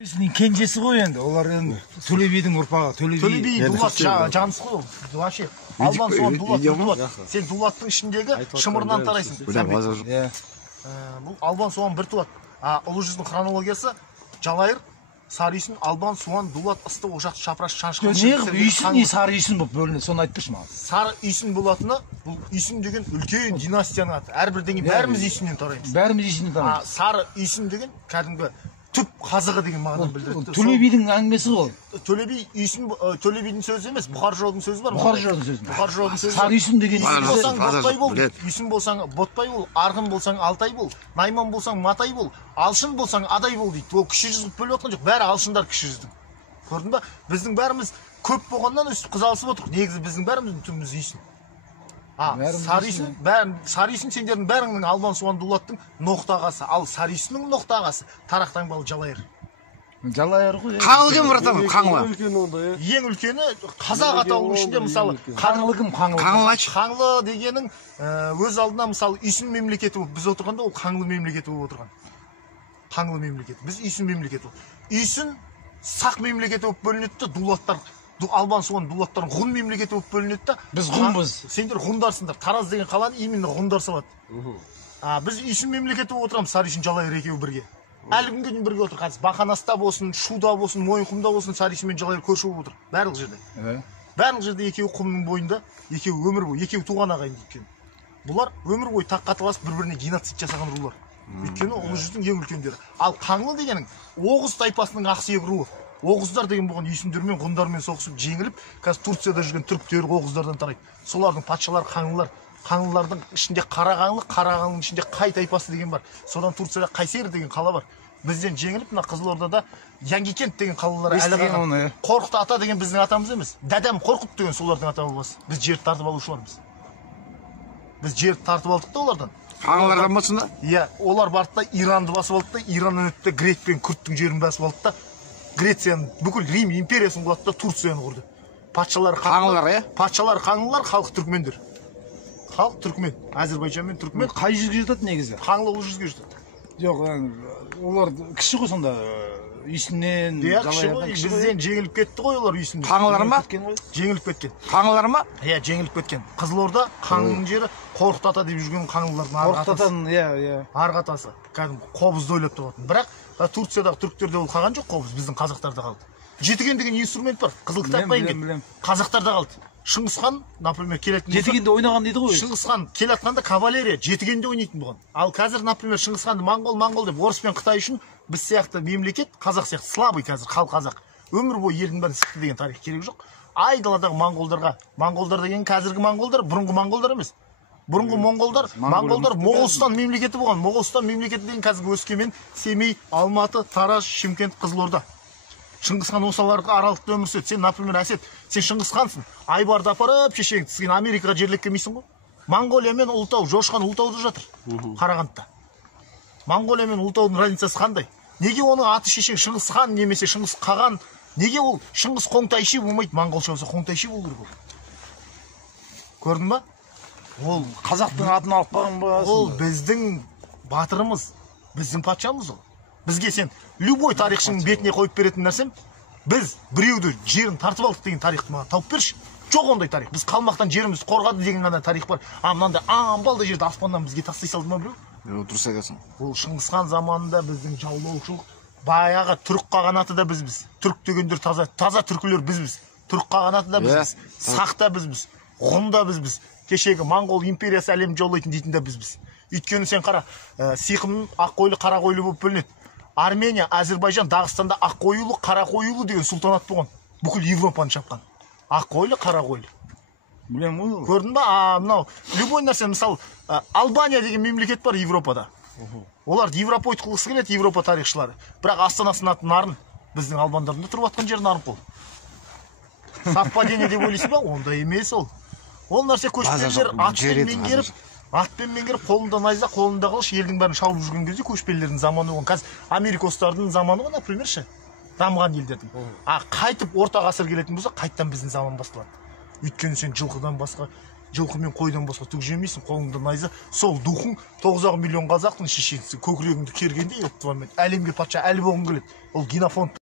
Сенің кенжесі ғой енді, олар енді Төле бидің ұрпағы, Төле би дулат жанысы ғой. Вообще албан соған дулат. Сен дулаттың ішіндегі шымырынан тарайсың. Бұл албан соған бір туат. Ұлы жүздің хронологиясы Жалайыр, Сарыүйсін, Албан, Суан, Дулат, Ысты, Ошақ, Шапраш, Шаншқан. Үйсін не Сарыүйсін болып бөлінеді, соны айтпашы маған. Сарыүйсін болатыны, бұл Үйсін деген үлкен династияның аты. Әрбірден кейін бәріміз Үйсіннен тараймыз. Бәріміз Үйсіннен тараймыз. Сарыүйсін деген кәдімгі түп қазығы деген мағынаны білдіреді. Төле бидің әңгімесі ғой. Төле би Үйсін, Төле бидің сөзі емес, Бұхар жыраудың сөзі бар. Бұхар жыраудың сөзі. Бұхар жыраудың сөзі. Сарыүйсін деген Үйсін болсаң Ботпай бол, Арғын болсаң Алтай бол, Найман болсаң Матай бол, Алшын болсаң Адай бол дейді. Ол кіші жүз бөліп отқан жоқ, бәрі алшындар кіші жүздің. Көрдің ба? Біздің бәріміз көп болғаннан өстіп қыз алысып отырық. Негізі біздің бәріміздің түбіміз Үйсін. Сарыүйсін сендердің бәріңнің Албан Суан Дулаттың ноқта ағасы, ал Сарыүйсіннің ноқта ағасы Тарақтаңбалы Жалайыр. Жалайыр ғой. Қаңлы кім братан? Қаңлы. Ең үлкені қазақ атауының ішінде мысалы Қаңлы кім? Қаңлы дегенің өз алдына мысалы Үйсін мемлекеті болып біз отырғанда ол Қаңлы мемлекеті болып отырған. Қаңлы мемлекеті. Біз Үйсін мемлекеті болып. Үйсін сақ мемлекеті болып бөлінеді, дулаттар Албан Суан Дулаттардың ғұн мемлекеті болып бөлінеді. Біз ғұнбыз. Сендер ғұндарсыңдар. Тараз деген қаланы именно ғұндар салады. Біз Үйсін мемлекеті болып отырамыз, Сарыүйсін Жалайыр екеуі бірге. Әлі күнге дейін бірге отыр. Қазір Бақанаста болсын, Шуда болсын, Мойынқұмда болсын, Сарыүйсін мен Жалайыр көрші болып отыр. Барлық жерде. Барлық жерде екеуі құмның бойында, екеуі өмір бойы, екеуі туған ағайын екен. Бұлар өмір бойы таққа таласып бір-біріне геноцид жасаған рулар. Өйткені ұлы жүздің ең үлкендері. Ал Қаңлы дегенің Оғыз тайпасының ақсүйек руы. Оғыздар деген болған Үйсіндермен, ғұндармен соғысып жеңіліп, қазір Турцияда жүрген түріктер Оғыздардан тарайды. Солардың патшалары Қаңлылар. Қаңлылардың ішінде Қарағанның ішінде Қай тайпасы деген бар. Содан Турцияда Қайсер деген қала бар. Бізден жеңіліп, мына Қызылордада Янгикент деген қалалар әлі қалған. Қорқыт ата деген біздің атамыз емес. Дәдәм Қорқыт деген солардың ата бабасы. Біз жерді тартып алушылармыз. Біз жерді тартып алдық та олардан. Қаңлылардан ба сонда? Иә, олар барды да Иранды басып алды да, Ираннан өтті, Грек пен Күрттің жерін басып алды да, Грецияның бүкіл Рим империясын құлады да Турцияны құрды. Патшалар Қаңлылар, иә? Патшалар Қаңлылар, халық түркмендер. Халық түркмен, Әзербайжан мен түркмен. Қай жүзге жатады негізі? Қаңлы ұлы жүзге жатады. Жоқ, олар кіші ғой сонда. Үйсіннен, Жалайырдан бізден жеңіліп кетті ғой олар Үйсіннен. Қаңлылар ма? Жеңіліп кеткен. Қаңлылар ма? Иә, жеңіліп кеткен. Қызылорда Қаңлының жері Қорқыт ата деп жүрген Қаңлылардың Қорқыт атаның, иә. Арғы атасы. Кәдімгі Қобызды ойлап тұратын. Бірақ Турциядағы түріктерде ол қалған жоқ, Қобыз біздің қазақтарда қалды. Жетіген деген инструмент бар. Қызыл кітап па енген. Қазақтарда қалды. Шыңғысхан, например, келетін Жетігенде ойнаған дейді ғой. Шыңғысхан келатқанда кавалерия жетігенде ойнайтын болған. Ал қазір, например, Шыңғысханды моңғол деп орыс пен Қытай үшін біз сияқты мемлекет, қазақ сияқты слабый қазір халық қазақ. Өмір бойы елдің бәрін сықты деген тарих керек жоқ. Айдаладағы моңғолдар деген қазіргі моңғолдар, бұрынғы моңғолдар емес. Бұрынғы моңғолдар Моғолстан мемлекеті болған. Моғолстан мемлекеті деген қазіргі Өскемен, Семей, Алматы, Тараз, Шымкент, Қызылорда. Шыңғысхан осаларға аралықта өмір сүреді. Сен, например, Әсет, сен Шыңғысхансың. Айбарды апарып шешең сен Америкаға жерлеп келмейсің ғой. Монғолия мен Ұлытау, Жошқан Ұлытауда жатыр. Қарағандыда. Монғолия мен Ұлытаудың разницасы қандай? Неге оның аты шешең Шыңғысхан немесе Шыңғыс Қаған? Неге ол Шыңғыс Қоңтайши болмайды? Монғолша болса Қоңтайши болу керек. Көрдің ба? Ол қазақтың атын алып қалған ба? Ол біздің батырымыз, біздің патшамыз ол. Бізге сен любой тарихшының бетіне қойып беретін нәрсем, біз біреуді жерін тартып алдық деген тарихты маған тауып берші. Жоқ ондай тарих. Біз қалмақтан жерімізді қорғады деген ғана тарих бар. Мынандай амбалды жерді аспаннан бізге тастай салды ма біреу? Дұрыс айтасың. Ол Шыңғысхан заманында біздің жаулаушылық, баяғы түрік қағанаты да бізбіз. Түрік дегендер таза түркілер бізбіз. Түрік қағанаты да бізбіз. Сақ та бізбіз. Ғұн да бізбіз. Кешегі моңғол империясы әлемді жаулайтын дейтін де бізбіз. Өйткені сен қара, сиқымның ақ қойлы, қара қойлы болып бөлінеді. Армения, Әзербайжан, Дағыстанда ақ қойлы, қара қойлы деген сұлтанат болған. Бүкіл Европаны шапқан. Ақ қойлы, қара қойлы. Білем ғой. Көрдің ба? Мынау любой нәрсе, мысалы, Албания деген мемлекет бар Европада. Олар европоид қылғысы келеді, Европа тарихшылары. Бірақ астанасының аты Нарын. Біздің албандардың да тұрып жатқан жері Нарын қол. Совпадение деп ойлайсыз ба? Онда емес ол. Ол нәрсе көшпелілер атпен меңгеріп, қолында найза, қолында қылыш, елдің бәрін шауып жүрген кезде көшпелілердің заманы болған. Қазір Америкостардың заманы ғой, например, дамыған елдердің. Қайтып орта ғасыр келетін болса, қайттан біздің заман басталады. Өйткені сен жылқыдан басқа жылқы мен қойдан басқа түк жемейсің, қолыңда найза. Сол духың 9 миллион қазақтың шешесі көкірегіңді кергенде, әлемге патша әлі болғың келеді. Ол генофонд